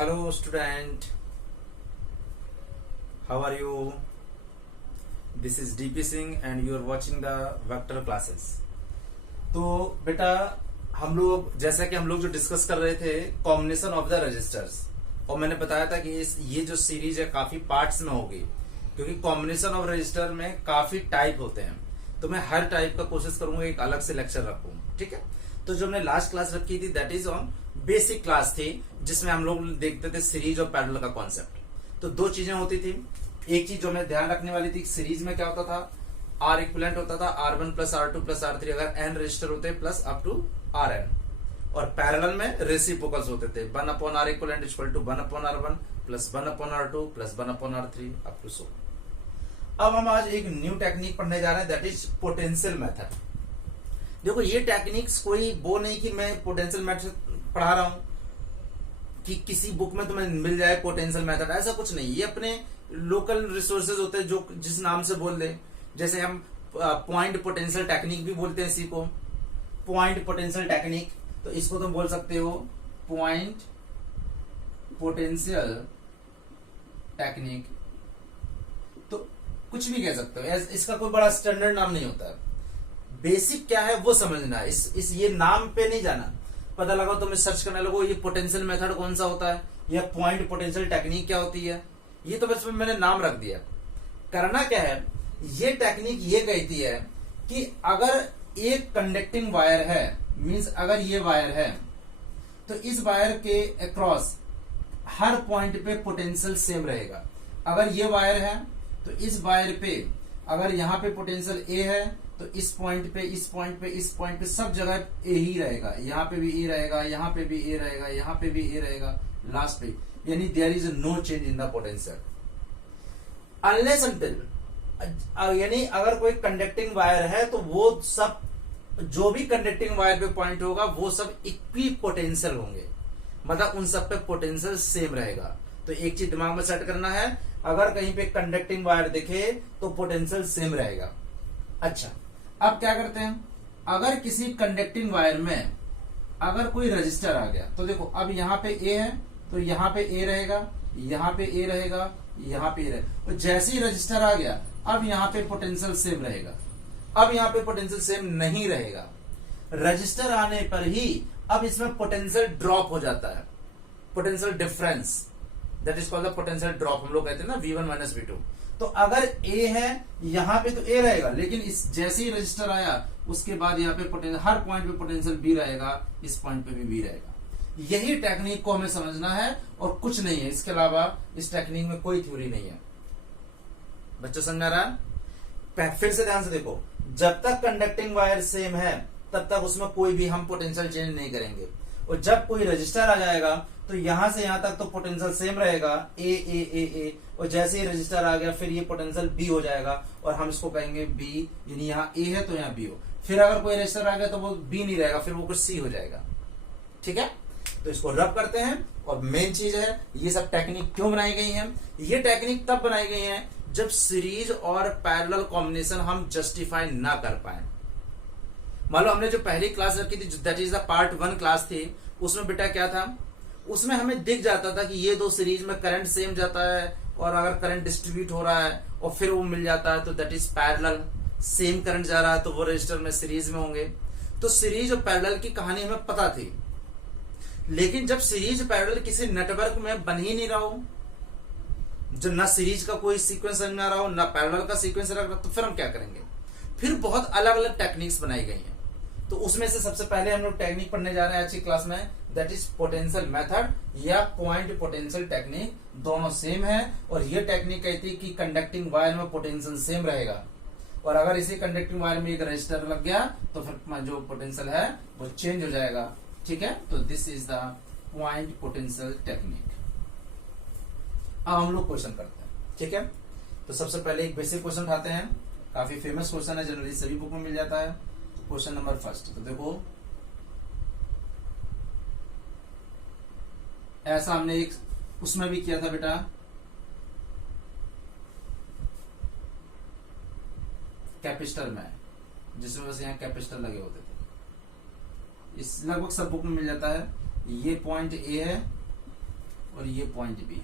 Hello student, how are you? This is DP Singh and you are watching the vector classes. तो बेटा हम लोग जैसा कि हम लोग जो डिस्कस कर रहे थे कॉम्बिनेशन ऑफ द रजिस्टर्स, और मैंने बताया था कि ये जो सीरीज है काफी पार्ट्स में होगी क्योंकि कॉम्बिनेशन ऑफ रजिस्टर में काफी टाइप होते हैं। तो मैं हर टाइप का कोशिश करूंगा एक अलग से लेक्चर रखूं, ठीक है। तो जो हमने लास्ट क्लास रखी थी that is on basic class थी, जिसमें हम लोग देखते थे सीरीज और पैरेलल का कॉन्सेप्ट। तो दो चीजें होती थी, एक चीज जो हमें ध्यान रखने वाली थी, सीरीज में क्या होता था, आर इक्विवेलेंट होता था R1 plus R2 plus R3 अगर n रजिस्टर होते प्लस अप टू Rn, और पैरेलल में रेसिप्रोकल्स होते थे 1 upon R equivalent equal to 1 upon R1 plus 1 upon R2 plus 1 upon R3 up to so. अब हम आज एक न्यू टेक्निक पढ़ने जा रहे हैं दैट इज पोटेंशियल मेथड। देखो ये टेक्निक्स कोई वो नहीं कि मैं पोटेंशियल मेथड पढ़ा रहा हूं कि किसी बुक में तुम्हें मिल जाए पोटेंशियल मेथड, ऐसा कुछ नहीं। ये अपने लोकल रिसोर्सेज होते हैं जो जिस नाम से बोल दे, जैसे हम पॉइंट पोटेंशियल टेक्निक भी बोलते हैं इसी को, पॉइंट पोटेंशियल टेक्निक। तो इसको तुम बोल सकते हो पॉइंट पोटेंशियल टेक्निक, तो कुछ भी कह सकते हो, इसका कोई बड़ा स्टैंडर्ड नाम नहीं होता। बेसिक क्या है वो समझना है, इस ये नाम पे नहीं जाना। पता लगा तो मैं सर्च करने लगो ये पोटेंशियल मेथड कौन सा होता है या पॉइंट पोटेंशियल टेक्निक क्या होती है, ये तो बस मैंने नाम रख दिया। करना क्या है, ये टेक्निक ये कहती है कि अगर एक कंडक्टिंग वायर है, मींस अगर ये वायर है तो इस वायर के अक्रॉस हर पॉइंट पे पोटेंशियल सेम रहेगा। अगर ये वायर है तो इस वायर पे अगर यहां पे पोटेंशियल ए है तो इस पॉइंट पे इस पॉइंट पे इस पॉइंट पे सब जगह ए ही रहेगा, यहां पे भी ए रहेगा, यहां पे भी ए रहेगा, यहां पे भी ए रहेगा, लास्ट पे, यानी there is no change in the potential unless until, यानी अगर कोई कंडक्टिंग वायर है तो वो सब जो भी कंडक्टिंग वायर पे पॉइंट होगा वो सब इक्वी पोटेंशियल होंगे, मतलब उन सब पे पोटेंशियल सेम रहेगा। तो एक चीज दिमाग में सेट करना है, अगर कहीं पे कंडक्टिंग वायर दिखे तो पोटेंशियल सेम रहेगा। अच्छा, अब क्या करते हैं, अगर किसी कंडक्टिंग वायर में अगर कोई रजिस्टर आ गया तो देखो अब यहाँ पे ए है तो यहाँ पे ए रहेगा, यहाँ पे ए रहेगा, यहाँ पे ए रहेगा, और जैसे ही रजिस्टर आ गया अब यहाँ पे पोटेंशियल सेम रहेगा। अब यहाँ पे पोटेंशियल सेम नहीं रहेगा, रजिस्टर आने पर ही अब इसमें पोटेंशियल ड्रॉप हो जाता है, potential difference, that is called the potential drop. हम लोग कहते हैं ना V1 माइनस V2। तो अगर ए है यहां पे तो ए रहेगा, लेकिन इस जैसे ही रजिस्टर आया उसके बाद यहाँ पे पोटेंशियल हर पॉइंट पे पोटेंशियल बी रहेगा, इस पॉइंट पे भी बी रहेगा। यही टेक्निक को हमें समझना है और कुछ नहीं है इसके अलावा, इस टेक्निक में कोई थ्योरी नहीं है। बच्चों समझ आ रहा? फिर से ध्यान से देखो, जब तक कंडक्टिंग वायर सेम है तब तक उसमें कोई भी हम पोटेंशियल चेंज नहीं करेंगे, और जब कोई रजिस्टर आ जाएगा तो यहां से यहां तक तो पोटेंशियल सेम रहेगा ए ए ए ए, और जैसे ही रजिस्टर आ गया फिर ये पोटेंशियल बी हो जाएगा और हम इसको कहेंगे बी, यानी यहाँ ए है तो यहाँ बी हो। फिर अगर कोई रजिस्टर आ गया तो वो बी नहीं रहेगा, फिर वो कुछ सी हो जाएगा। ठीक है, तो इसको रब करते हैं। और मेन चीज है ये सब टेक्निक क्यों बनाई गई है, ये टेक्निक तब बनाई गई है जब सीरीज और पैरेलल कॉम्बिनेशन हम जस्टिफाई ना कर पाए। मान लो हमने जो पहली क्लास रखी थी that is the part 1 class थी, उसमें बेटा क्या था, उसमें हमें दिख जाता था कि ये दो सीरीज में करंट सेम जाता है, और अगर करंट डिस्ट्रीब्यूट हो रहा है और फिर वो मिल जाता है तो that is parallel, same current जा रहा है तो वो रजिस्टर में सीरीज में होंगे। तो सीरीज और पैरेलल की कहानी हमें पता थी, लेकिन जब सीरीज पैरेलल किसी नेटवर्क में बन ही नहीं रहा हो, जब ना सीरीज का कोई सीक्वेंस रख रहा हो ना पैरेलल का सीक्वेंस रख रहा, तो फिर हम क्या करेंगे, फिर बहुत अलग अलग टेक्निक्स बनाई गई हैं। तो उसमें से सबसे पहले हम लोग टेक्निक पढ़ने जा रहे हैं आज की क्लास में, दैट इज पोटेंशियल मेथड या पॉइंट पोटेंशियल टेक्निक। दोनों सेम है, और ये टेक्निक कहती है कि कंडक्टिंग वायर में पोटेंशियल सेम रहेगा, और अगर इसी कंडक्टिंग वायर में एक रजिस्टर लग गया तो फिर जो पोटेंशियल है वो चेंज हो जाएगा। ठीक है, तो this is the point potential technique. अब हम लोग क्वेश्चन करते हैं। ठीक है, तो सबसे पहले एक बेसिक क्वेश्चन उठाते हैं, काफी फेमस क्वेश्चन है, जनरली सभी बुक में मिल जाता है। क्वेश्चन नंबर फर्स्ट, तो देखो ऐसा हमने एक उसमें भी किया था बेटा, कैपेसिटर में, जिसमें बस यहाँ कैपेसिटर लगे होते थे। इस लगभग सब बुक में मिल जाता है। ये पॉइंट ए है और ये पॉइंट बी।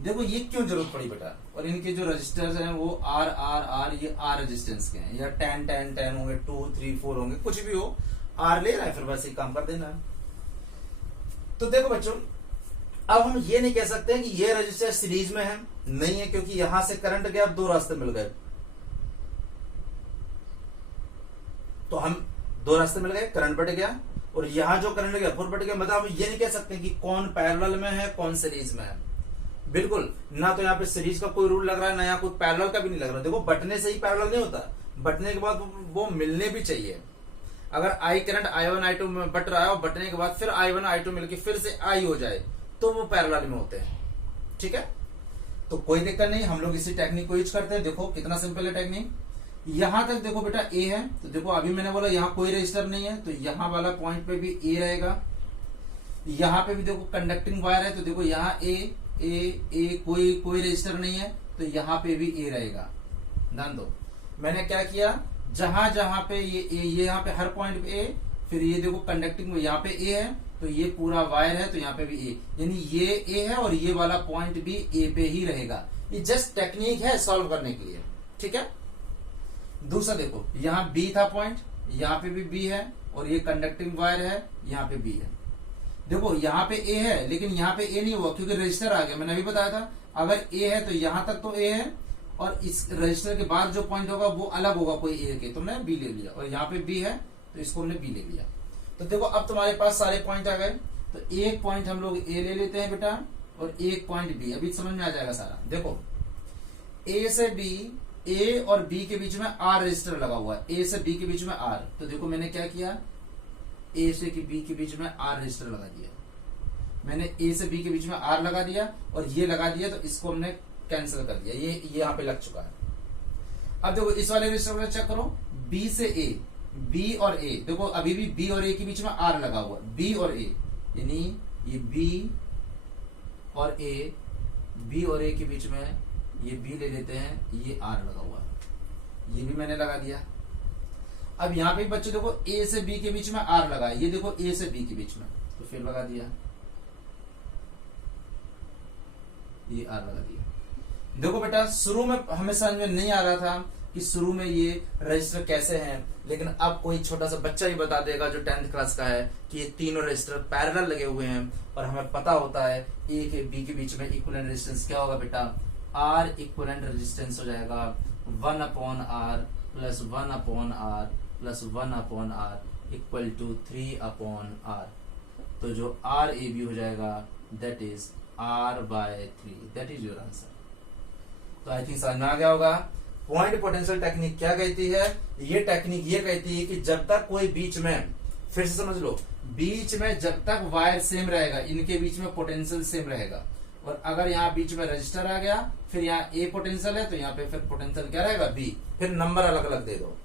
देखो ये क्यों जरूरत पड़ी बेटा, और इनके जो रजिस्टर्स हैं वो आर आर आर, ये आर रेजिस्टेंस के हैं, या 10 10 10 होंगे, 2 3 4 होंगे, कुछ भी हो, आर ले रहा है, फिर बस ये काम कर देना है। तो देखो बच्चों, अब हम ये नहीं कह सकते कि ये रजिस्टर सीरीज में है, नहीं है, क्योंकि यहां से करंट गया, अब दो रास्ते मिल गए, तो हम दो रास्ते मिल गए, करंट बट गया, और यहां जो करंट गया फुल बट गया। मतलब हम ये नहीं कह सकते कि कौन पैरेलल में है कौन सीरीज में है, बिल्कुल ना। तो यहाँ पे सीरीज का कोई रूल लग रहा है, ना यहाँ कोई पैरेलल का भी नहीं लग रहा। देखो बटने से ही पैरेलल नहीं होता, बटने के बाद वो मिलने भी चाहिए। अगर आई करंट I1 I2 में बट रहा है और बटने के बाद फिर I1 I2 मिलके फिर से I हो जाए, तो वो पैरेलल में होते हैं, ठीक है। तो कोई दिक्कत नहीं, हम लोग इसी टेक्निक को यूज करते हैं। देखो कितना सिंपल है टेक्निक। यहां तक देखो बेटा ए है, तो देखो अभी मैंने बोला यहाँ कोई रजिस्टर नहीं है, तो यहाँ वाला पॉइंट पे भी ए रहेगा। यहाँ पे भी देखो कंडक्टिंग वायर है, तो देखो यहाँ ए ए ए, कोई रजिस्टर नहीं है, तो यहाँ पे भी ए रहेगा। ध्यान दो, मैंने क्या किया, जहां जहां पे ये यहाँ पे हर पॉइंट पे ए, फिर ये देखो कंडक्टिंग यहाँ पे ए है, तो ये पूरा वायर है, तो यहाँ पे भी ए, यानी ये ए है और ये वाला पॉइंट भी ए पे ही रहेगा। ये जस्ट टेक्निक है सॉल्व करने के लिए, ठीक है। दूसरा देखो, यहाँ बी था पॉइंट, यहाँ पे भी बी है, और ये कंडक्टिंग वायर है, यहाँ पे बी है। देखो यहाँ पे ए है, लेकिन यहाँ पे ए नहीं हुआ क्योंकि रजिस्टर आ गया। मैंने अभी बताया था, अगर ए है तो यहां तक तो ए है, और इस रजिस्टर के बाद जो पॉइंट होगा वो अलग होगा कोई ए के, तुमने बी ले लिया, और यहाँ पे बी है तो इसको हमने बी ले लिया। तो देखो अब तुम्हारे पास सारे पॉइंट आ गए, तो एक पॉइंट हम लोग ए ले लेते हैं बेटा, और एक पॉइंट बी। अभी समझ में आ जाएगा सारा। देखो ए से बी, ए और बी के बीच में आर रजिस्टर लगा हुआ है, ए से बी के बीच में आर। तो देखो मैंने क्या किया, ए से बी के बीच में आर रजिस्टर लगा दिया। मैंने ए से बी के बीच में आर लगा दिया और ये लगा दिया, तो इसको हमने कैंसिल कर दिया, ये यहाँ पे लग चुका है। अब देखो इस वाले रजिस्टर को चेक करो, बी से ए, बी और ए, देखो अभी भी बी और ए के बीच में आर लगा हुआ है, बी और ए, यानी ये बी और ए, बी और ए के बीच में ये बी ले लेते हैं, ये आर लगा हुआ है, ये भी मैंने लगा दिया। अब यहाँ पे बच्चे देखो ए से बी के बीच में आर लगा है, ये देखो ए से बी के बीच में, तो फिर लगा दिया, ये आर लगा दिया। देखो बेटा शुरू में हमें समझ में नहीं आ रहा था कि शुरू में ये रजिस्टर कैसे हैं, लेकिन अब कोई छोटा सा बच्चा ही बता देगा जो 10th क्लास का है कि ये तीनों रजिस्टर पैरेलल लगे हुए हैं, और हमें पता होता है ए के बी के बीच में इक्विवेलेंट रेजिस्टेंस क्या होगा बेटा, आर इक्विवेलेंट रेजिस्टेंस हो जाएगा 1/r plus 1/r plus 1/r equal to 3/r। तो जो आर ए बी हो जाएगा that is R/3, that is your answer. तो आई थिंक समझ में आ गया होगा। पॉइंट पोटेंशियल टेक्निक क्या कहती है, ये टेक्निक ये कहती है कि जब तक कोई बीच में, फिर से समझ लो, बीच में जब तक वायर सेम रहेगा, इनके बीच में पोटेंशियल सेम रहेगा, और अगर यहाँ बीच में रजिस्टर आ गया, फिर यहाँ ए पोटेंशियल है, तो यहाँ पे फिर पोटेंशियल क्या रहेगा बी, फिर नंबर अलग अलग दे दो।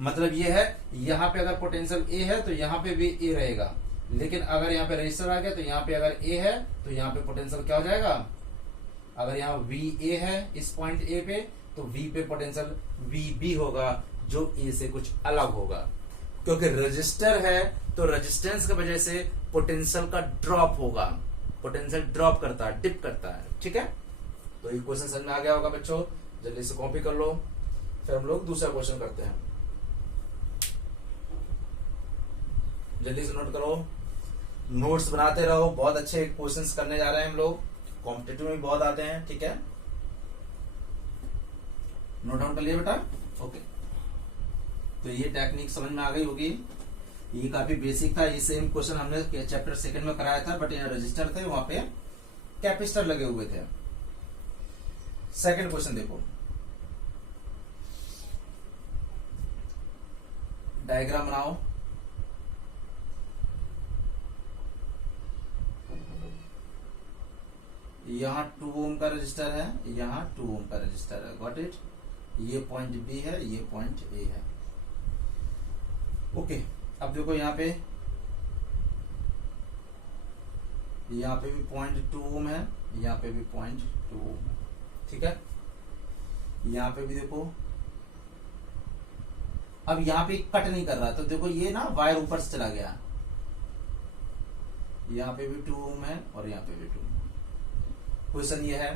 मतलब ये है, यहाँ पे अगर पोटेंशियल ए है तो यहाँ पे भी ए रहेगा, लेकिन अगर यहाँ पे रजिस्टर आ गया तो यहाँ पे अगर ए है तो यहाँ पे पोटेंशियल क्या हो जाएगा, अगर यहाँ वी ए है इस पॉइंट ए पे, तो वी पे पोटेंशियल वी बी होगा, जो ए से कुछ अलग होगा। क्योंकि रजिस्टर है तो रेजिस्टेंस की वजह से पोटेंशियल का ड्रॉप होगा, पोटेंशियल ड्रॉप करता है, डिप करता है, ठीक है। तो ये क्वेश्चन समझ में आ गया होगा बच्चों, जल्दी से कॉपी कर लो, फिर हम लोग दूसरा क्वेश्चन करते हैं। जल्दी से नोट करो, नोट्स बनाते रहो, बहुत अच्छे क्वेश्चंस करने जा रहे हैं हम लोग, कॉम्पिटिटिव में बहुत आते हैं, ठीक है। नोट डाउन कर लिया बेटा, ओके। तो ये टेक्निक समझ में आ गई होगी, ये काफी बेसिक था। ये सेम क्वेश्चन हमने चैप्टर 2 में कराया था, बट यहाँ रजिस्टर थे, वहां पे कैपेसिटर लगे हुए थे। सेकंड क्वेश्चन देखो, डायग्राम बनाओ। यहाँ 2 ओम का रजिस्टर है, यहाँ 2 ओम का रजिस्टर है, गॉट इट। ये पॉइंट बी है, ये पॉइंट ए है, ओके। अब देखो यहाँ पे भी पॉइंट 2 ओम है, यहाँ पे भी पॉइंट 2 ओम है, ठीक है। यहाँ पे भी देखो, अब यहाँ पे कट नहीं कर रहा, तो देखो ये ना वायर ऊपर से चला गया, यहाँ पे भी 2 ओम है और यहाँ पे भी 2 ओम। क्वेश्चन ये है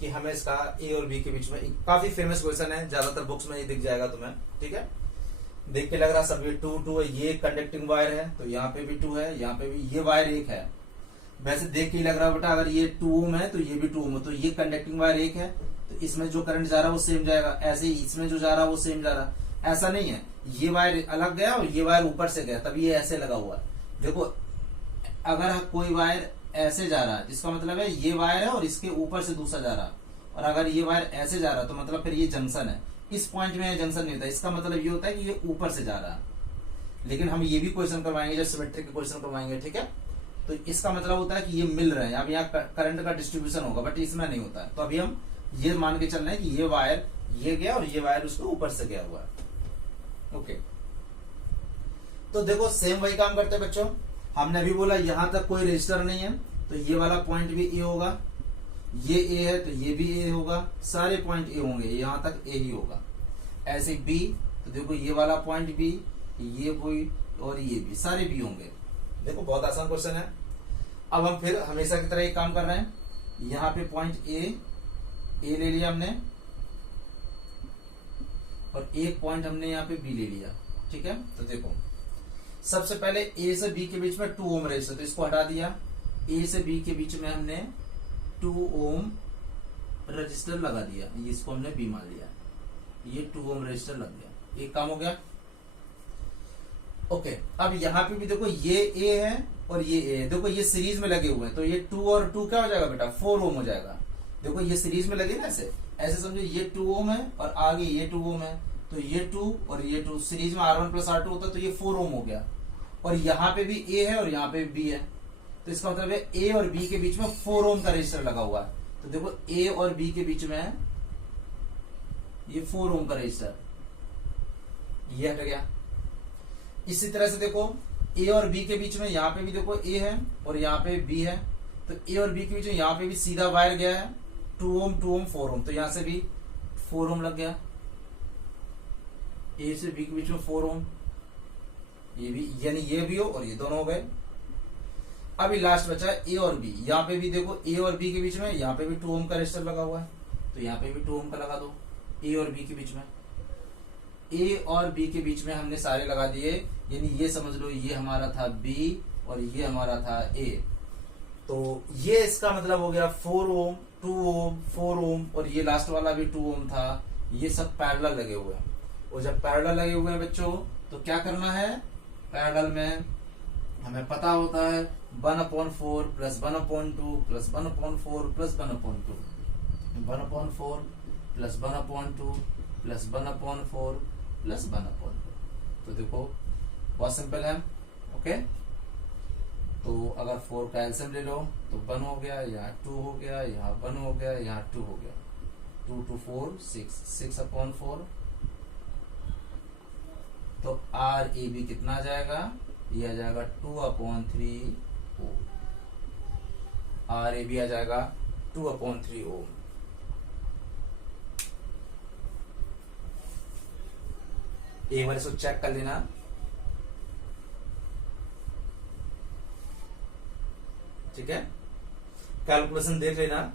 कि हमें इसका ए और बी के बीच में, काफी फेमस क्वेश्चन है, ज्यादातर बुक्स में ये दिख जाएगा तुम्हें, ठीक है। देख के लग रहा सब ये टू टू है, ये कंडक्टिंग वायर है तो यहाँ पे भी टू है, यहाँ पे भी, ये वायर एक है। वैसे देख के ही लग रहा बेटा अगर ये 2 ओम है तो ये भी 2 ओम है, तो ये कंडक्टिंग वायर एक है तो इसमें जो करंट जा रहा है वो सेम जाएगा, ऐसे ही इसमें जो जा रहा है वो सेम जा रहा। ऐसा नहीं है ये वायर अलग गया और ये वायर ऊपर से गया तभी ये ऐसे लगा हुआ है। देखो अगर कोई वायर ऐसे जा रहा है इसका मतलब है ये वायर है और इसके ऊपर से दूसरा जा रहा है, और अगर ये वायर ऐसे जा रहा है तो मतलब फिर ये जंक्शन है। इस पॉइंट में जंक्शन नहीं होता, इसका मतलब ये होता है कि ये ऊपर से जा रहा है। लेकिन हम ये भी क्वेश्चन करवाएंगे जब सिमेट्रिक के क्वेश्चन करवाएंगे, ठीक है। तो इसका मतलब होता है कि ये मिल रहे हैं, अब यहाँ करंट का डिस्ट्रीब्यूशन होगा बट इसमें नहीं होता है। तो अभी हम ये मान के चल रहे हैं कि ये वायर ये गया और ये वायर उसके ऊपर से गया हुआ है। ओके, तो देखो सेम वही काम करते हैं बच्चों। हमने अभी बोला यहां तक कोई रजिस्टर नहीं है तो ये वाला पॉइंट भी ए होगा, ये ए है तो ये भी ए होगा, सारे पॉइंट ए होंगे, यहां तक ए ही होगा। ऐसे बी तो देखो ये वाला पॉइंट बी, ये पॉइंट और ये भी, सारे बी होंगे। देखो बहुत आसान क्वेश्चन है। अब हम फिर हमेशा की तरह एक काम कर रहे हैं, यहाँ पे पॉइंट ए ले लिया हमने और एक पॉइंट हमने यहाँ पे बी ले लिया, ठीक है। तो देखो सबसे पहले ए से बी के बीच में 2 ओम रेजिस्टर, तो इसको हटा दिया। ए से बी के बीच में हमने 2 ओम रजिस्टर लगा दिया, इसको हमने बी मान लिया, ये 2 ओम रजिस्टर लग गया, एक काम हो गया। ओके, अब यहाँ पे भी देखो ये ए है और ये ए है, देखो ये सीरीज में लगे हुए हैं तो ये 2 और 2 क्या हो जाएगा बेटा, 4 ओम हो जाएगा। देखो ये सीरीज में लगे ना, ऐसे समझो ये 2 ओम है और आगे ये 2 ओम है, तो ये 2 और ये 2 सीरीज में R1 प्लस R2 होता है तो ये 4 ओम हो गया। और यहाँ पे भी ए है और यहाँ पे भी बी है, तो इसका मतलब है ए और बी के बीच में 4 ओम का रजिस्टर लगा हुआ है। तो देखो ए और बी के बीच में ये 4 ओम का रजिस्टर, ये हट गया। इसी तरह से देखो ए और बी के बीच में यहाँ पे भी देखो ए है और यहाँ पे बी है, तो ए और बी के बीच में यहाँ पे भी सीधा वायर गया है 2 ओम 2 ओम 4 ओम, तो यहां से भी 4 ओम लग गया। ए से बी के बीच में 4 ओम, ये भी यानी ये भी हो और ये दोनों हो गए। अभी लास्ट बचा ए और बी, यहाँ पे भी देखो ए और बी के बीच में यहाँ पे भी 2 ओम का रजिस्टर लगा हुआ है, तो यहाँ पे भी 2 ओम का लगा दो। ए और बी के बीच में, ए और बी के बीच में हमने सारे लगा दिए, यानी ये समझ लो ये हमारा था बी और ये हमारा था ए, तो ये इसका मतलब हो गया 4 ओम 2 ओम 4 ओम और ये लास्ट वाला भी 2 ओम था। ये सब पैरेलल लगे हुए हैं, और जब पैरेलल लगे हुए हैं बच्चों तो क्या करना है, पैरेलल में हमें पता होता है 1/4 plus 1/2 plus 1/4 plus 1/2, 1/4 plus 1/2 plus 1/4 plus 1/2। तो देखो बहुत सिंपल है। ओके, तो अगर 4 का एलसीएम ले लो तो 1 हो गया, यहाँ 2 हो गया, यहाँ 1 हो गया, यहाँ 2 हो गया, 2 2 4 6 6/4। तो आर ए बी कितना आ जाएगा, ये आ जाएगा 2/3 ओम, आर ए बी आ जाएगा 2/3 ओम। एक बार इसको चेक कर लेना, ठीक है, कैलकुलेशन देख लेना।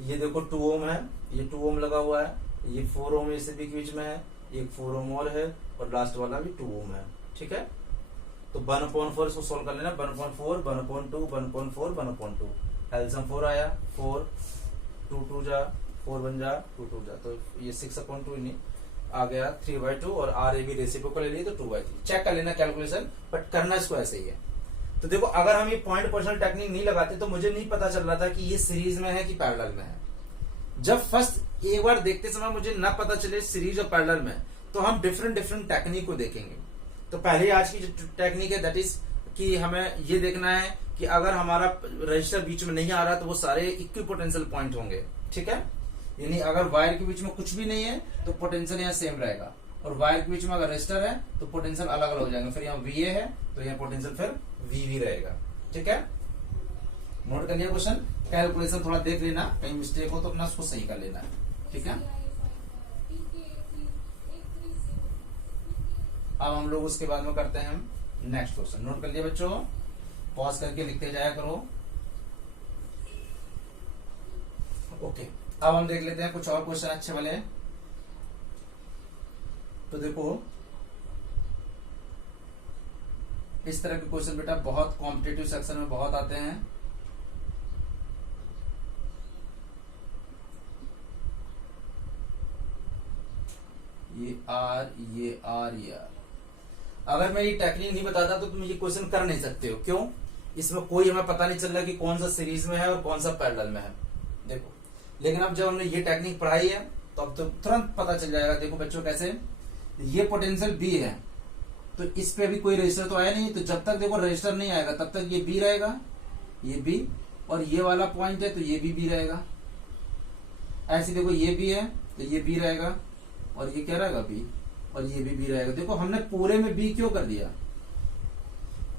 ये देखो 2 ओम है, ये 2 ओम लगा हुआ है, ये 4 ओम इसी के बीच में है, एक 4 ओम और है और लास्ट वाला भी 2 ओम है, ठीक है। तो 1/4 इसको सोल्व कर लेना, 1/4 1/2 1/4 1/2, एलसीएम 4 आया, 4 2 2 जा 4 1 जा 2 2 जा, तो ये 6/2 नहीं आ गया 3/2 और आर ए बी रेसिप्रोकल ले लिए तो 2/3। चेक कर लेना कैलकुलेशन, बट करना इसको ऐसे ही है। तो देखो अगर हम ये पॉइंट पोजिशनल टेक्निक नहीं लगाते तो मुझे नहीं पता चल रहा था कि ये सीरीज में है कि पैरेलल में है। जब फर्स्ट एक बार देखते समय मुझे ना पता चले सीरीज और पैरेलल में, तो हम डिफरेंट टेक्निक को देखेंगे। तो पहले आज की जो टेक्निक है दैट इज कि हमें ये देखना है कि अगर हमारा रजिस्टर बीच में नहीं आ रहा तो वो सारे इक्विपोटेंशियल पॉइंट होंगे, ठीक है। यानी अगर वायर के बीच में कुछ भी नहीं है तो पोटेंशियल यहाँ सेम रहेगा, और वायर के बीच में अगर रजिस्टर है तो पोटेंशियल अलग अलग हो जाएंगे। फिर यहाँ VA है तो यहाँ पोटेंशियल फिर VV रहेगा, ठीक है। नोट कर लिया क्वेश्चन, कैलकुलेशन थोड़ा देख लेना, कहीं मिस्टेक हो तो अपना उसको सही कर लेना है, ठीक है। अब हम लोग उसके बाद में करते हैं हम नेक्स्ट क्वेश्चन। नोट कर लिया बच्चों, पॉज करके लिखते जाया करो। ओके, अब हम देख लेते हैं कुछ और क्वेश्चन अच्छे वाले। तो देखो इस तरह के क्वेश्चन बेटा बहुत कॉम्पिटिटिव सेक्शन में बहुत आते हैं। ये आर, ये आर, ये आर। अगर मैं ये टेक्निक नहीं बताता तो तुम ये क्वेश्चन कर नहीं सकते हो। क्यों? इसमें कोई हमें पता नहीं चल रहा कि कौन सा सीरीज में है और कौन सा पैरेलल में है। देखो, लेकिन अब जब हमने ये टेक्निक पढ़ाई है तो अब तो तुरंत पता चल जाएगा। देखो बच्चों कैसे, ये पोटेंशियल बी है तो इस पे अभी कोई रजिस्टर तो आया नहीं, तो जब तक देखो रजिस्टर नहीं आएगा तब तक ये बी रहेगा, ये बी, और ये वाला पॉइंट है तो ये भी बी रहेगा। ऐसे देखो ये बी है तो ये बी रहेगा, और ये क्या रहेगा बी, और ये भी बी रहेगा। देखो हमने पूरे में बी क्यों कर दिया,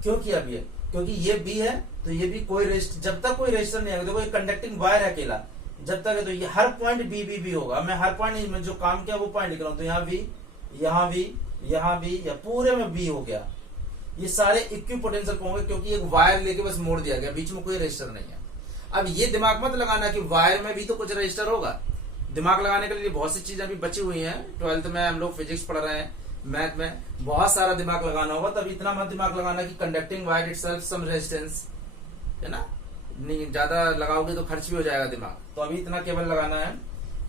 क्यों किया बी है? क्योंकि ये बी है तो ये भी कोई रजिस्टर, जब तक कोई रजिस्टर नहीं आएगा, देखो ये कंडक्टिंग वायर है अकेला, जब तक है तो ये हर पॉइंट बी बी बी होगा। मैं हर पॉइंट में जो काम किया वो पॉइंट लिख रहा हूं, तो यहाँ भी, यहाँ भी, यहाँ भी, या पूरे में बी हो गया। ये सारे इक्वी पोटेंशियल होंगे क्योंकि एक वायर लेके बस मोड़ दिया गया, बीच में कोई रजिस्टर नहीं है। अब ये दिमाग मत लगाना कि वायर में भी तो कुछ रजिस्टर होगा। दिमाग लगाने के लिए बहुत सी चीजें अभी बची हुई हैं। 12th में हम लोग फिजिक्स पढ़ रहे हैं, मैथ में बहुत सारा दिमाग लगाना होगा। तब इतना मत दिमाग लगाना कि conducting wire itself some resistance, है ना, नहीं ज्यादा लगाओगे तो खर्च भी हो जाएगा दिमाग। तो अभी इतना केवल लगाना है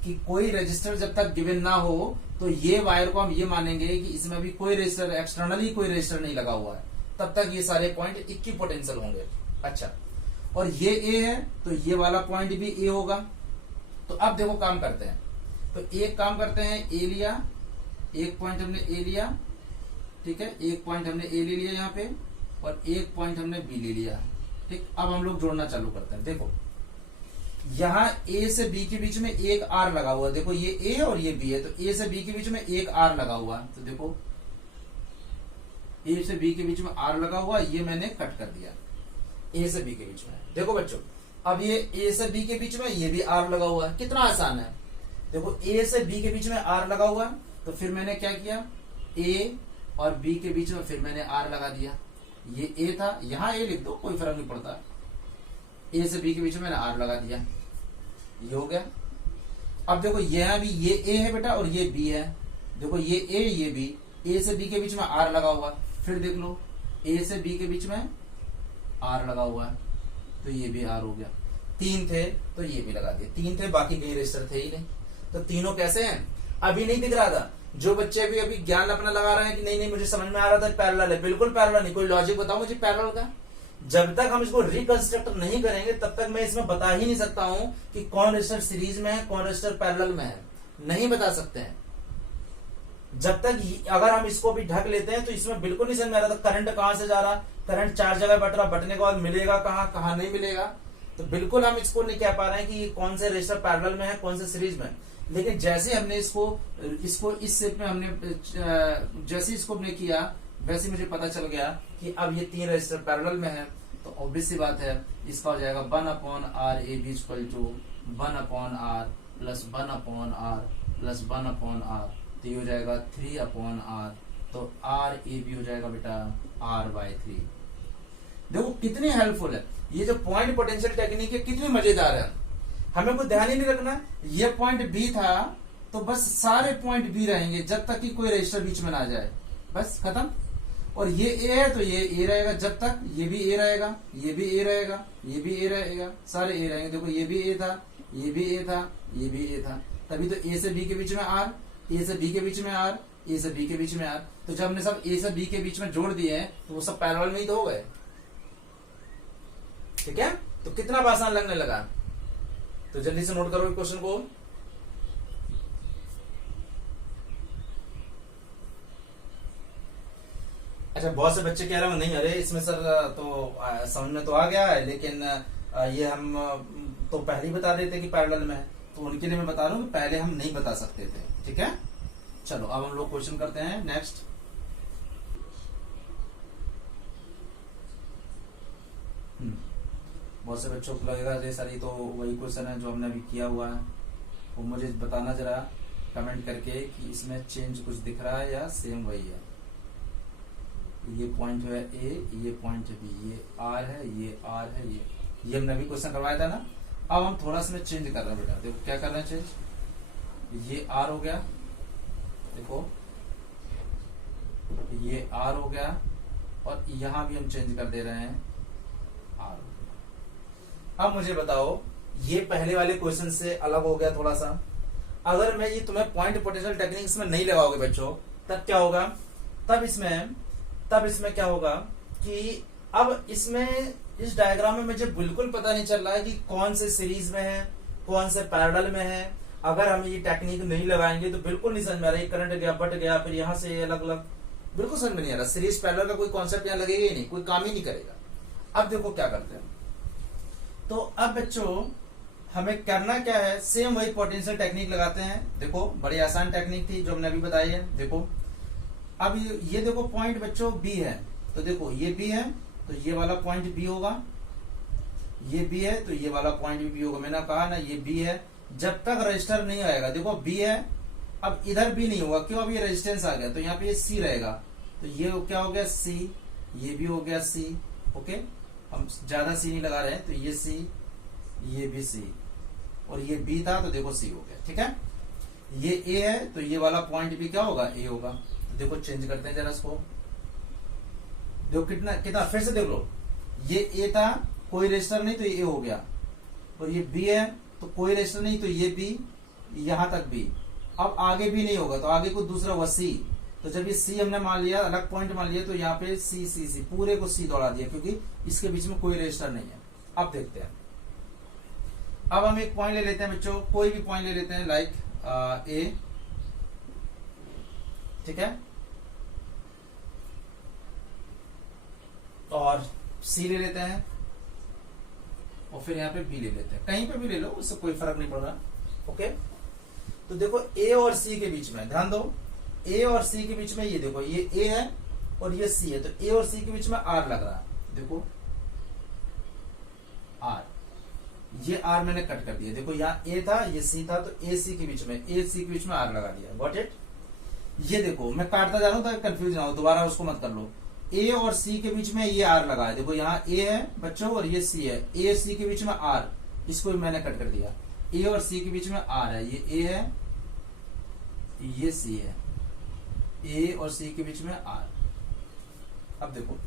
कि कोई रजिस्टर जब तक गिवन ना हो तो ये वायर को हम ये मानेंगे कि इसमें भी कोई रजिस्टर, एक्सटर्नली कोई रजिस्टर नहीं लगा हुआ है, तब तक ये सारे पॉइंट इक्वी पोटेंशियल होंगे। अच्छा, और ये ए है तो ये वाला पॉइंट भी ए होगा। तो अब देखो काम करते हैं, तो एक काम करते हैं, ए लिया, एक पॉइंट हमने ए लिया, ठीक है, एक पॉइंट हमने ए ले लिया यहाँ पे, और एक पॉइंट हमने बी ले लिया। ठीक, अब हम लोग जोड़ना चालू करते हैं। देखो यहाँ ए से बी के बीच में एक आर लगा हुआ है। देखो ये ए और ये बी है, तो ए से बी के बीच में एक आर लगा हुआ है। तो देखो ए से बी के बीच में आर लगा हुआ, ये मैंने कट कर दिया ए से बी के बीच में। देखो बच्चों, अब ये ए से बी के बीच में ये भी आर लगा हुआ है, कितना आसान है। देखो ए से बी के बीच में आर लगा हुआ, तो फिर मैंने क्या किया, ए और बी के बीच में फिर मैंने आर लगा दिया। ये ए था, यहां ए लिख दो, कोई फर्क नहीं पड़ता। ए से बी के बीच में मैंने आर लगा दिया, ये हो गया। अब देखो यहां भी ये ए है बेटा और ये बी है। देखो ये ए ये बी, ए से बी के बीच में आर लगा हुआ। फिर देख लो ए से बी के बीच में आर लगा हुआ है, तो ये भी आर हो गया। तीन थे तो ये भी लगा दिए, तीन थे, बाकी कहीं रजिस्टर थे ही नहीं। तो तीनों कैसे हैं, अभी नहीं दिख रहा था। जो बच्चे भी अभी ज्ञान अपना लगा रहे हैं कि नहीं नहीं मुझे समझ में आ रहा था पैरेलल है, बिल्कुल पैरेलल नहीं। कोई लॉजिक बताओ मुझे पैरेलल का। जब तक हम इसको रिकंस्ट्रक्ट नहीं करेंगे तब तक मैं इसमें बता ही नहीं सकता हूं कि कौन रजिस्टर सीरीज में है, कौन रजिस्टर पैरेलल में है, नहीं बता सकते हैं। जब तक अगर हम इसको भी ढक लेते हैं तो इसमें बिल्कुल नहीं समझ में आ रहा था करंट कहां से जा रहा, करंट चार जगह बट रहा, बटने के बाद मिलेगा कहां, कहां नहीं मिलेगा। तो बिल्कुल हम इसको नहीं कह पा रहे हैं कि कौन से रजिस्टर पैरेलल में है, कौन से सीरीज में। लेकिन जैसे हमने इसको इस सेट में हमने जैसे इसको हमने किया, वैसे मुझे पता चल गया कि अब ये तीन रजिस्टर पैरेलल में है। तो ऑब्वियस सी बात है, इसका हो जाएगा 1/r A B equal to 1/r plus 1/r plus 1/r, तो ये हो जाएगा 3/r। तो r ए बी हो जाएगा बेटा r/3। देखो कितनी हेल्पफुल है ये जो पॉइंट पोटेंशियल टेक्निक है, कितनी मजेदार है। हमें कोई ध्यान ही नहीं रखना, ये पॉइंट बी था तो बस सारे पॉइंट बी रहेंगे जब तक कि कोई रजिस्टर बीच में ना जाए, बस खत्म। और ये ए है तो ये ए रहेगा जब तक, ये भी ए रहेगा, ये भी ए रहेगा, ये भी ए रहेगा, सारे ए रहेंगे। देखो ये भी ए था, ये भी ए था, ये भी ए था, तभी तो ए से बी के बीच में आर, ए से बी के बीच में आर, ए से बी के बीच में आर। तो जब हमने सब ए से बी के बीच में जोड़ दिए हैं तो वो सब पैरेलल में ही तो हो गए। ठीक है, तो कितना आसान लगने लगा। तो जल्दी से नोट करो क्वेश्चन को। अच्छा, बहुत से बच्चे कह रहे हो नहीं अरे इसमें सर तो समझ में तो आ गया है, लेकिन ये हम तो पहले ही बता देते कि पैरेलल में है। तो उनके लिए मैं बता रहा हूं कि पहले हम नहीं बता सकते थे। ठीक है, चलो अब हम लोग क्वेश्चन करते हैं नेक्स्ट। बहुत से बच्चों को लगेगा ये सारी तो वही क्वेश्चन है जो हमने अभी किया हुआ है। वो मुझे बताना जरा कमेंट करके कि इसमें चेंज कुछ दिख रहा है या सेम वही है। ये पॉइंट है ए, ये पॉइंट है बी, ये आर है, ये आर है, ये हमने अभी क्वेश्चन करवाया था ना। अब हम थोड़ा सा चेंज कर रहे हैं बेटा, देखो क्या कर रहे हैं चेंज, ये आर हो गया, देखो ये आर हो गया, और यहां भी हम चेंज कर दे रहे हैं आर। अब मुझे बताओ, ये पहले वाले क्वेश्चन से अलग हो गया थोड़ा सा। अगर मैं ये तुम्हें पॉइंट पोटेंशियल टेक्निक्स में नहीं लगाओगे बच्चों, तब क्या होगा, तब इसमें क्या होगा कि अब इसमें इस डायग्राम में मुझे बिल्कुल पता नहीं चल रहा है कि कौन से सीरीज में है, कौन से पैरेलल में है। अगर हम ये टेक्निक नहीं लगाएंगे तो बिल्कुल नहीं समझ में आ रहा है, करंट गया बट गया, फिर यहां से अलग अलग, बिल्कुल समझ में नहीं आ रहा। सीरीज पैरेलल का कोई कॉन्सेप्ट यहाँ लगेगा ही नहीं, कोई काम ही नहीं करेगा। अब देखो क्या करते हैं, तो अब बच्चों हमें करना क्या है, सेम वही पोटेंशियल टेक्निक लगाते हैं। देखो बड़ी आसान टेक्निक थी जो हमने अभी बताई है। देखो अब ये देखो पॉइंट बच्चों बी है, तो देखो ये बी है तो ये वाला पॉइंट बी होगा, ये बी है तो ये वाला पॉइंट भी बी होगा। मैंने कहा ना ये बी है, जब तक रजिस्टर नहीं आएगा, देखो बी है, अब इधर भी नहीं होगा, क्यों, अब ये रेजिस्टेंस आ गया तो यहाँ पे ये सी रहेगा, तो ये क्या हो गया सी, ये भी हो गया सी। ओके, हम ज्यादा सी नहीं लगा रहे हैं, तो ये सी, ये भी सी, और ये बी था तो देखो सी हो गया। ठीक है, ये ए है तो ये वाला पॉइंट भी क्या होगा, ए होगा। तो देखो चेंज करते हैं जरा इसको, देखो कितना कितना, फिर से देख लो, ये ए था कोई रेजिस्टर नहीं तो ये ए हो गया, और ये बी है तो कोई रेजिस्टर नहीं तो ये बी, यहां तक बी। अब आगे भी नहीं होगा तो आगे को दूसरा हुआ सी, तो जब ये सी हमने मान लिया, अलग पॉइंट मान लिया, तो यहाँ पे सी सी सी पूरे को सी दौड़ा दिया, क्योंकि इसके बीच में कोई रेजिस्टर नहीं है। अब देखते हैं, अब हम एक पॉइंट ले लेते हैं बच्चों, कोई भी पॉइंट ले लेते हैं, लाइक ए। ठीक है, और सी ले लेते हैं, और फिर यहाँ पे बी ले लेते हैं, कहीं पे भी ले लो, उससे कोई फर्क नहीं पड़ रहा। ओके, तो देखो ए और सी के बीच में, ध्यान दो, ए और सी के बीच में ये देखो, ये ए है और ये सी है, तो ए और सी के बीच में आर लग रहा है। देखो आर, ये आर मैंने कट कर दिया, देखो यहाँ ए था ये सी था, तो ए सी के बीच में, ए सी के बीच में आर लगा दिया। Got it. ये देखो मैं काटता जा रहा हूं ताकि कंफ्यूज ना हो, दोबारा उसको मत कर लो। ए और सी के बीच में ये आर लगा है, देखो यहाँ ए है बच्चों और ये सी है, ए सी के बीच में आर, इसको भी मैंने कट कर दिया। ए और सी के बीच में आर है, ये ए है ये सी है, ए और सी के बीच में आर। अब देखो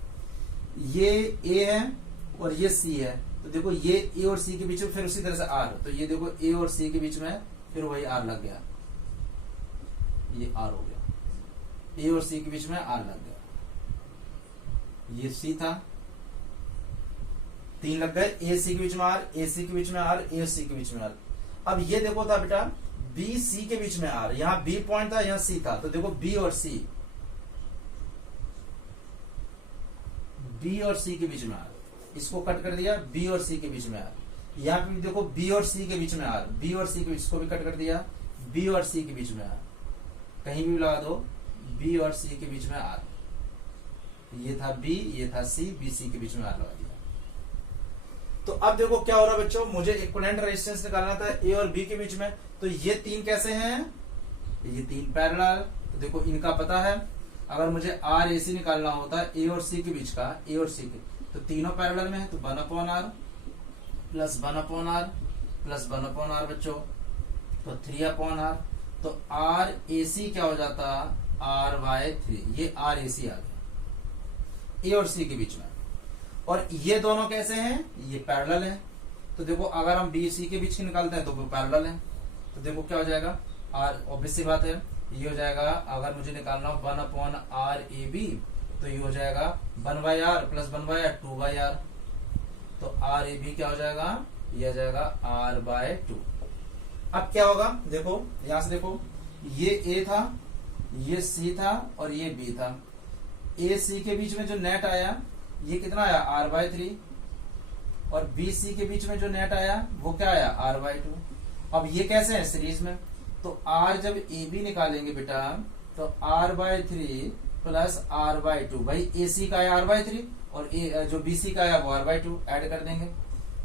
ये ए है और ये सी है, तो देखो ये ए और सी के बीच में फिर उसी तरह से आर, तो ये देखो ए और सी के बीच में फिर वही आर लग गया, ये आर हो गया, ए और सी के बीच में आर लग गया। ये सी था, 3 लग गए, ए सी के बीच में आर, ए सी के बीच में आर, ए सी के बीच में आर। अब ये देखो था बेटा बी सी के बीच में आर, यहां बी पॉइंट था यहां सी था, तो देखो बी और सी, बी और सी के बीच में आर, इसको कट कर दिया, बी और सी के बीच में आर। यहां पे देखो बी और सी के बीच में आर, बी और सी के बीच, इसको भी कट कर दिया, बी और सी के बीच में आर, कहीं भी लगा दो, बी और सी के बीच में आर। ये था बी, ये था सी, बी सी के बीच में आर लगा दिया। तो अब देखो क्या हो रहा है बच्चों, मुझे इक्विवेलेंट रेजिस्टेंस निकालना था ए और बी के बीच में, तो ये 3 कैसे हैं, ये 3 पैरेलल, तो देखो इनका पता है। अगर मुझे आर ए सी निकालना होता है ए और सी के बीच का, ए और सी के, तो तीनों पैरेलल में है, तो 1/r plus 1/r plus 1/r बच्चों, तो 3/r, तो आर ए सी क्या हो जाता, r/3, ये आर ए सी आ गया ए और सी के बीच में। और ये दोनों कैसे हैं, ये पैरेलल है, तो देखो अगर हम बी सी के बीच की निकालते हैं तो वो पैरेलल है, तो देखो क्या हो जाएगा, आर, ऑब्वियस सी बात है, ये हो जाएगा, अगर मुझे निकालना हो 1/r ए बी, तो ये हो जाएगा 1/r प्लस 1/r 2/r, तो आर ए बी क्या हो जाएगा, ये आ जाएगा r/2। अब क्या होगा, देखो यहां से देखो, ये ए था, ये सी था और ये बी था, ए सी के बीच में जो नेट आया ये कितना आया, r/3, और बी सी के बीच में जो नेट आया वो क्या आया, r/2। अब ये कैसे है, सीरीज में, तो r जब ए बी निकालेंगे बेटा, तो r/3 प्लस r/2, भाई ए सी का आया r/3 और जो बी सी का आया वो r/2, ऐड कर देंगे,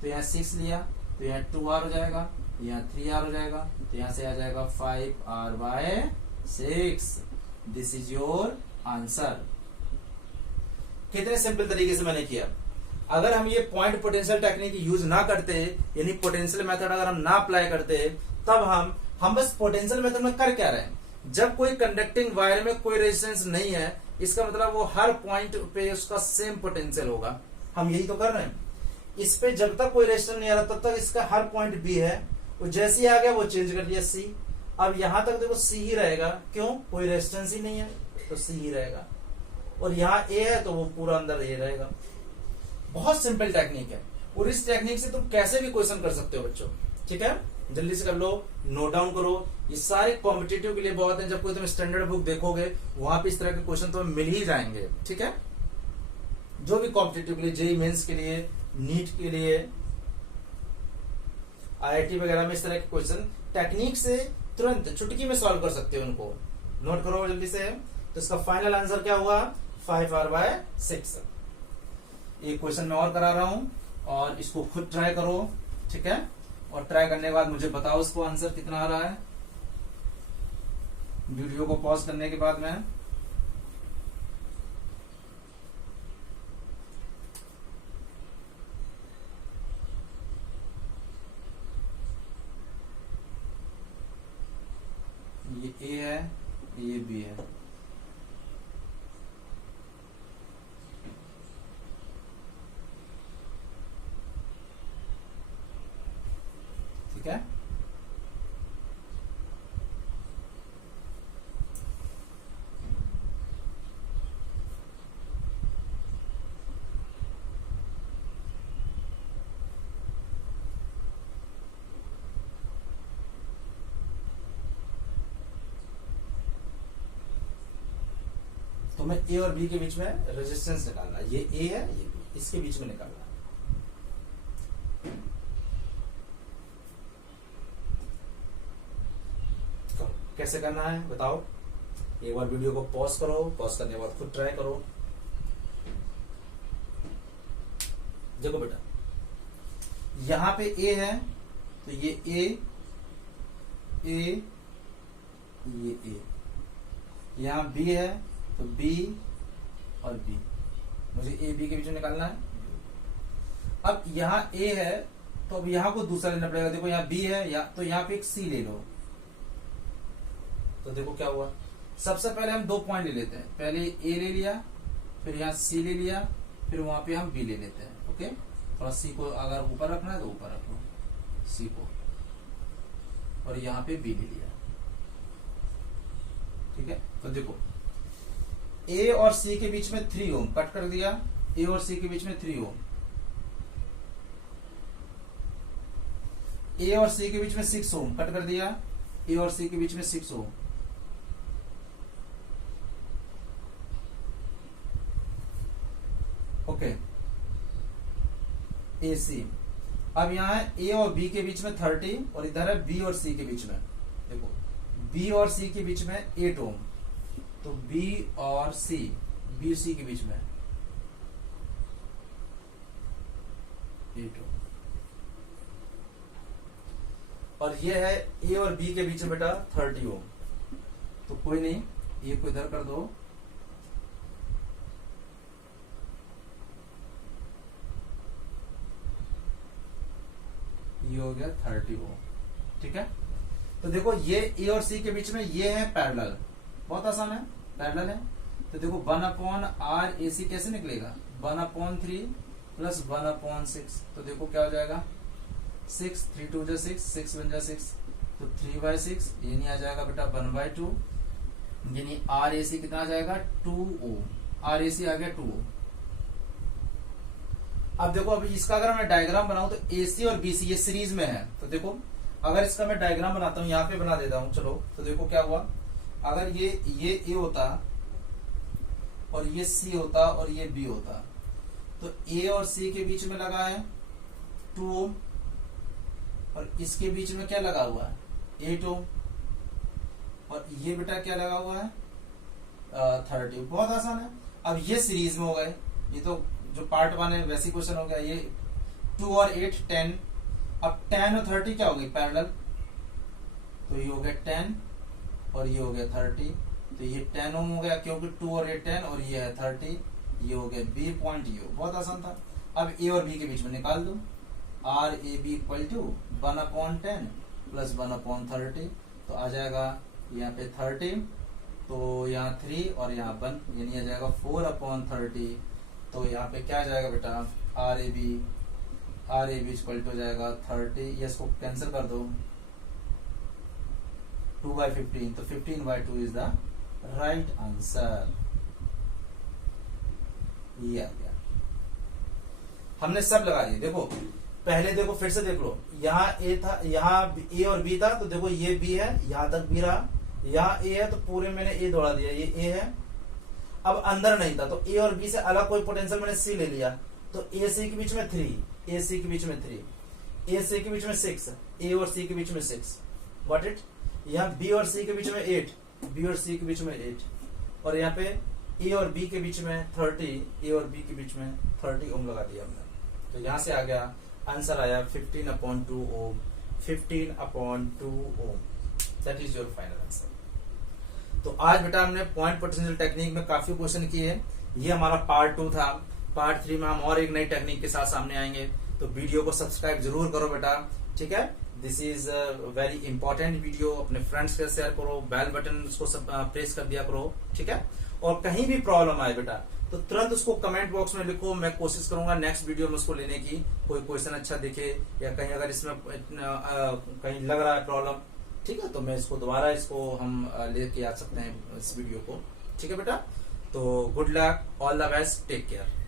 तो यहाँ 6 लिया, तो यहाँ 2r हो जाएगा, यहाँ 3r हो जाएगा, तो यहाँ से आ जाएगा 5r/6। This is your answer. कितने सिंपल तरीके से मैंने किया। अगर हम ये पॉइंट पोटेंशियल टेक्निक यूज ना करते, यानी पोटेंशियल मेथड अगर हम ना अप्लाई करते, तब हम बस पोटेंशियल मेथड में कर क्या रहे हैं, जब कोई कंडक्टिंग वायर में कोई रेजिस्टेंस नहीं है, इसका मतलब वो हर पॉइंट पे उसका सेम पोटेंशियल होगा। हम यही तो कर रहे हैं। इस पे जब तक कोई रेजिस्टेंस नहीं आ रहा तब तक इसका हर पॉइंट बी है, वो जैसे ही आ गया वो चेंज कर दिया सी। अब यहां तक देखो सी ही रहेगा, क्यों, कोई रेजिस्टेंस ही नहीं है तो सी ही रहेगा। और यहाँ ए है तो वो पूरा अंदर ए रहेगा। बहुत सिंपल टेक्निक है, और इस टेक्निक से तुम कैसे भी क्वेश्चन कर सकते हो बच्चों। ठीक है, जल्दी से कर लो, नोट डाउन करो। ये सारे कॉम्पिटिटिव के लिए बहुत है। जब कोई तुम स्टैंडर्ड बुक देखोगे वहां पे इस तरह के क्वेश्चन तुम्हें मिल ही जाएंगे। ठीक है, जो भी कॉम्पिटिटिव के लिए, जेईई मेंस के लिए, नीट के लिए, आईआईटी वगैरह में इस तरह के क्वेश्चन टेक्निक से तुरंत चुटकी में सॉल्व कर सकते हो। उनको नोट करो जल्दी से। तो इसका फाइनल आंसर क्या हुआ, 5r/6। एक क्वेश्चन मैं और करा रहा हूं, और इसको खुद ट्राई करो। ठीक है, और ट्राई करने के बाद मुझे बताओ इसको आंसर कितना आ रहा है। वीडियो को पॉज करने के बाद में ये ए है, ये बी है। ठीक है, तो मैं ए और बी के बीच में रेजिस्टेंस निकालना, ये ए है ये बी, इसके बीच में निकालना। कैसे करना है बताओ। एक बार वीडियो को पॉज करो, पॉज करने के बाद खुद ट्राई करो। देखो बेटा, यहां पे ए है तो ये ए, ये ए, यहां बी है तो बी और बी, मुझे ए बी के बीच में निकालना है। अब यहां ए है तो अब यहां को दूसरा लेना पड़ेगा। देखो यहां बी है, तो यहां पे एक सी ले लो। तो देखो क्या हुआ, सबसे पहले हम 2 पॉइंट ले लेते हैं। पहले ए ले लिया, फिर यहाँ सी ले लिया, फिर वहां पे हम बी ले लेते हैं। ओके, थोड़ा सी को अगर ऊपर रखना है तो ऊपर रखो सी को, और यहाँ पे बी ले लिया। ठीक है, तो देखो ए और सी के बीच में 3 ओम कट कर दिया। ए और सी के बीच में 3 ओम, ए और सी के बीच में 6 ओम कट कर दिया। ए और सी के बीच में 6 ओम, ओके, ए सी। अब यहां है ए और बी के बीच में 30, और इधर है बी और सी के बीच में। देखो बी और सी के बीच में 8 ओम, तो बी और सी, बी सी के बीच में 8 ओम, और ये है ए और बी के बीच में बेटा 30 ओम। तो कोई नहीं, ए को इधर कर दो, ये हो गया 30 ओम। ठीक है, तो देखो ये ए और सी के बीच में ये है पैरेलल, बहुत आसान है, पैरेलल है। तो देखो 1/r/AC कैसे निकलेगा, 1/3 प्लस 1/6। तो देखो क्या हो जाएगा, 6, 3 2 जा 6, 6 बन जा 6, तो 3/6। ये नहीं आ जाएगा बेटा 1/2, यानी RAC कितना आ जाएगा 2 ओम। RAC आ गया 2 ओम। अब देखो, अभी इसका अगर मैं डायग्राम बनाऊं तो AC और BC ये सीरीज में है। तो देखो अगर इसका मैं डायग्राम बनाता हूं, यहाँ पे बना देता हूं, चलो। तो देखो क्या हुआ, अगर ये A होता और ये C होता और ये B होता, तो A और C के बीच में लगा है 2 ओम, और इसके बीच में क्या लगा हुआ है 8 ओम, और ये बेटा क्या लगा हुआ है 30। बहुत आसान है। अब ये सीरीज में हो गए, ये तो जो पार्ट 1 है वैसी क्वेश्चन हो गया। ये 2 और 8 10, अब 10 और 30 क्या हो गई पैरेलल, तो ये हो गया 10 और ये हो गया 30। तो ये 10 ओम हो गया क्योंकि 2 और 8 10, और ये है 30। ये हो गया बी पॉइंट, ये बहुत आसान था। अब ए और बी के बीच में निकाल दो, R A B equal to 1/10 plus 1/30, तो आ जाएगा यहाँ पे 30, तो यहाँ 3 और यहाँ 1, यानी आ जाएगा 4/30। तो यहाँ पे क्या आ जाएगा बेटा, R A B equal to हो जाएगा 30, ये इसको कैंसिल कर दो, 2/15, तो 15/2 इज द राइट आंसर। ये आ गया, हमने सब लगा दिए। देखो पहले देखो फिर से देख लो, यहाँ ए था, यहाँ ए और बी था, तो देखो ये बी है, यहां तक बी रहा, यहाँ ए है, तो पूरे मैंने ए दौड़ा दिया, ये ए है। अब अंदर नहीं था, तो ए और बी से अलग कोई पोटेंशियल मैंने सी ले लिया, तो ए सी के बीच में 3, ए सी के बीच में 3, ए सी के बीच में 6, ए और सी के बीच में 6, गॉट इट। यहाँ बी और सी के बीच में 8, बी और सी के बीच में 8, और यहाँ पे ए और बी के बीच में 30, ए और बी के बीच में 30 ओम लगा दिया हमने। तो यहां से आ गया आंसर आया 15/2 ohm, 15/2 ohm, that is your final answer. तो आज बेटा हमने पॉइंट पोटेंशियल टेक्निक में काफी क्वेश्चन किए हैं। ये हमारा पार्ट 2 था। पार्ट 3 में हम और एक नई टेक्निक के साथ सामने आएंगे, तो वीडियो को सब्सक्राइब जरूर करो बेटा, ठीक है। This is very important video, अपने फ्रेंड्स के शेयर करो, बेल बटन उसको प्रेस कर दिया करो, ठीक है। और कहीं भी प्रॉब्लम आए बेटा तो तुरंत उसको कमेंट बॉक्स में लिखो, मैं कोशिश करूंगा नेक्स्ट वीडियो में उसको लेने की। कोई क्वेश्चन अच्छा दिखे या कहीं अगर इसमें कहीं लग रहा है प्रॉब्लम, ठीक है, तो मैं इसको दोबारा इसको हम लेके आ सकते हैं इस वीडियो को, ठीक है बेटा। तो good luck, all the best, take care.